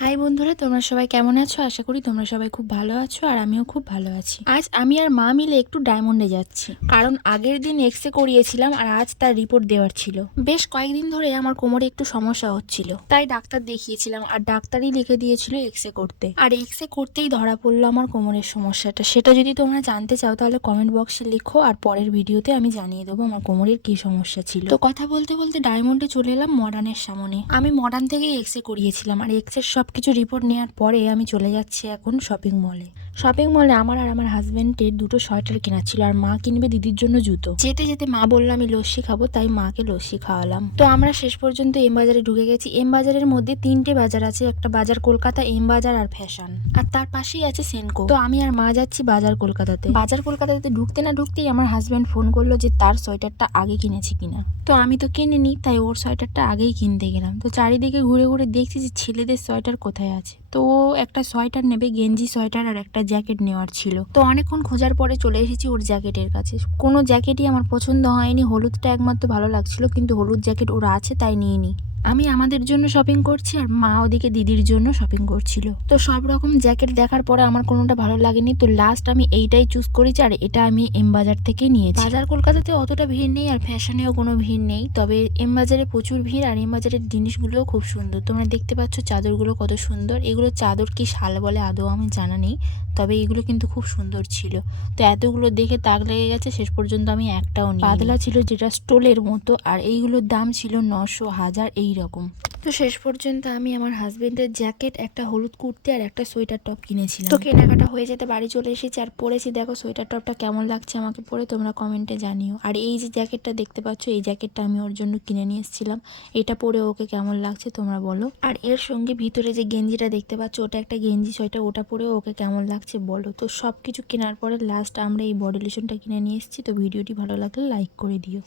High বন্ধুরা, তোমরা সবাই কেমন আছো? আশা করি তোমরা সবাই খুব ভালো আছো আর আমিও খুব ভালো আছি। আজ আমি আর মা মিলে একটু ডায়মন্ডে যাচ্ছি, কারণ আগের দিন এক্সরে করিয়েছিলাম আর আজ তার রিপোর্ট দেওয়ার ছিল। বেশ কয়েকদিন ধরে আমার কোমরে একটু সমস্যা হচ্ছিল, তাই ডাক্তার দেখিয়েছিলাম আর ডাক্তারই লিখে দিয়েছিল এক্সরে করতে। আর এক্সরে করতেই ধরা পড়লো আমার কোমরের সমস্যাটা। সেটা যদি তোমরা জানতে চাও তাহলে কমেন্ট বক্সে লিখো, আর পরের ভিডিওতে আমি জানিয়ে দেবো আমার কোমরের কি সমস্যা ছিল। তো কথা বলতে বলতে ডায়মন্ডে চলে এলাম মডার্নের সামনে। আমি মডার্ন থেকেই এক্সরে করিয়েছিলাম আর এক্সরের সবকিছু রিপোর্ট নেওয়ার পরে আমি চলে যাচ্ছি এখন শপিং মলে। শপিং মলে আমার আর আমার হাজবেন্ডের দুটো সোয়েটার কেনা ছিল, আর মা কিনবে দিদির জন্য জুতো। যেতে যেতে মা বললো আমি লস্যি খাবো, তাই মাকে লস্যি খাওয়ালাম। তো আমরা শেষ পর্যন্ত এম বাজারে ঢুকে গেছি। এম বাজারের মধ্যে তিনটে বাজার আছে, একটা বাজার কলকাতা, এম বাজার আর ফ্যাশন, আর তার পাশেই আছে সেনকো। তো আমি আর মা যাচ্ছি বাজার কলকাতাতে। বাজার কলকাতাতে ঢুকতে না ঢুকতেই আমার হাজবেন্ড ফোন করলো যে তার সোয়েটারটা আগে কিনেছি কিনা। তো আমি তো কিনিনি, তাই ওর সোয়েটারটা আগেই কিনতে গেলাম। তো চারিদিকে ঘুরে ঘুরে দেখছি যে ছেলেদের সোয়েটার কোথায় আছে। তো একটা সোয়েটার নেবে, গেঞ্জি সোয়েটার আর একটা জ্যাকেট নেওয়ার ছিল। তো অনেকক্ষণ খোঁজার পরে চলে এসেছি ওর জ্যাকেটের কাছে। কোনো জ্যাকেটই আমার পছন্দ হয়নি, হলুদটা একমাত্র ভালো লাগছিল, কিন্তু হলুদ জ্যাকেট ওরা আছে তাই নিয়ে নিই। আমি আমাদের জন্য শপিং করছি আর মা ওদিকে দিদির জন্য শপিং করছিল। তো সব রকম জ্যাকেট দেখার পরে আমার কোনোটা ভালো লাগেনি, তো লাস্ট আমি এইটাই চুজ করেছি আর এটা আমি এম বাজার থেকে নিয়েছি। বাজার কলকাতাতে অতটা ভিড় নেই আর ফ্যাশনেও কোনো ভিড় নেই, তবে এম বাজারে প্রচুর ভিড় আর এম বাজারের জিনিসগুলোও খুব সুন্দর। তোমরা দেখতে পাচ্ছ চাদরগুলো কত সুন্দর। এগুলো চাদর কি শাল বলে আদৌ আমি জানা নেই, তবে এগুলো কিন্তু খুব সুন্দর ছিল। তো এতগুলো দেখে তাক লেগে গেছে, শেষ পর্যন্ত আমি একটাও নিই। পাতলা ছিল যেটা স্টোলের মতো, আর এইগুলোর দাম ছিল 900, 1000 এইরকম। তো শেষ পর্যন্ত আমি আমার হাজবেন্ডের জ্যাকেট, একটা হলুদ কুর্তি আর একটা সোয়েটার টপ কিনেছিলাম। তো কেনাকাটা হয়ে যেতে বাড়ি চলে এসেছি আর পরেছি। দেখো সোয়েটার টপটা কেমন লাগছে আমাকে পরে, তোমরা কমেন্টে জানিও। আর এই যে জ্যাকেটটা দেখতে পাচ্ছ, এই জ্যাকেটটা আমি ওর জন্য কিনে নিয়ে এসেছিলাম। এটা পরে ওকে কেমন লাগছে তোমরা বলো। আর এর সঙ্গে ভিতরে যে গেঞ্জিটা দেখতে পাচ্ছ, ওটা একটা গেঞ্জি সোয়েটার, ওটা পরেও ওকে কেমন লাগছে বলো। তো সব কিছু কেনার পরে লাস্ট আমরা এই বডি লোশনটা কিনে নিয়ে এসেছি। তো ভিডিওটি ভালো লাগলে লাইক করে দিও।